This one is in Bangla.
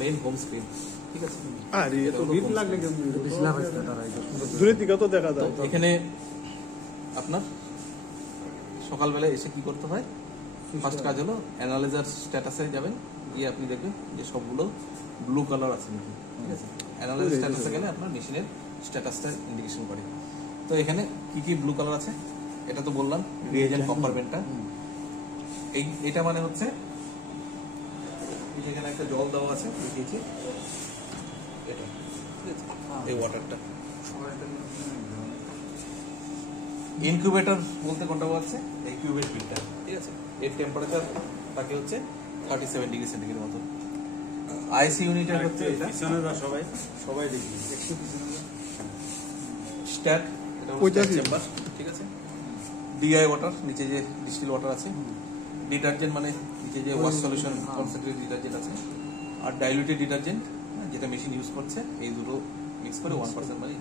মেইন হোম স্ক্রিন, ঠিক আছে। আর এই তো বিল লাগলে দূরে থেকে তো দেখা যায়। এখানে আপনার সকালবেলা এসে কি করতে হয়, ফার্স্ট কাজ হলো অ্যানালাইজার স্ট্যাটাসে যাবেন, গিয়ে আপনি দেখবেন যে সবগুলো ব্লু কালার আছে নাকি, ঠিক আছে। অ্যানালাইজার স্ট্যাটাসে গেলে আপনার মেশিনের স্ট্যাটাসটা ইন্ডিকেশন করে। তো এখানে কি কি ব্লু কালার আছে এটা তো বললাম, রিএজেন্ট কম্পার্টমেন্টটা। এটা মানে হচ্ছে এখানে একটা জল দেওয়া আছে, দেখিয়েছি এটা, ঠিক আছে, এই ওয়াটারটা। ইনকিউবেটর বলতে কোনটা বলছে, এই কিউবেট বিলটা, ঠিক আছে। এর টেম্পারেচার থাকে হচ্ছে 37 ডিগ্রি সেন্টিগ্রেড মতো। আইসি ইউনিটের হচ্ছে এটা, সবাই দেখি স্ট্যাক, এটা হচ্ছে চেম্বার, ঠিক আছে। ডিআই ওয়াটার, নিচে যে ডিস্টিল ওয়াটার আছে। ডিটারজেন্ট মানে নিচে যে ওয়াশ সলিউশন কনসেন্ট্রেটেড ডিটারজেন্ট আছে। আর ডাইলুটেড ডিটারজেন্ট যেটা মেশিন ইউজ করছে, এই দুটো মিক্স করে 1% মানে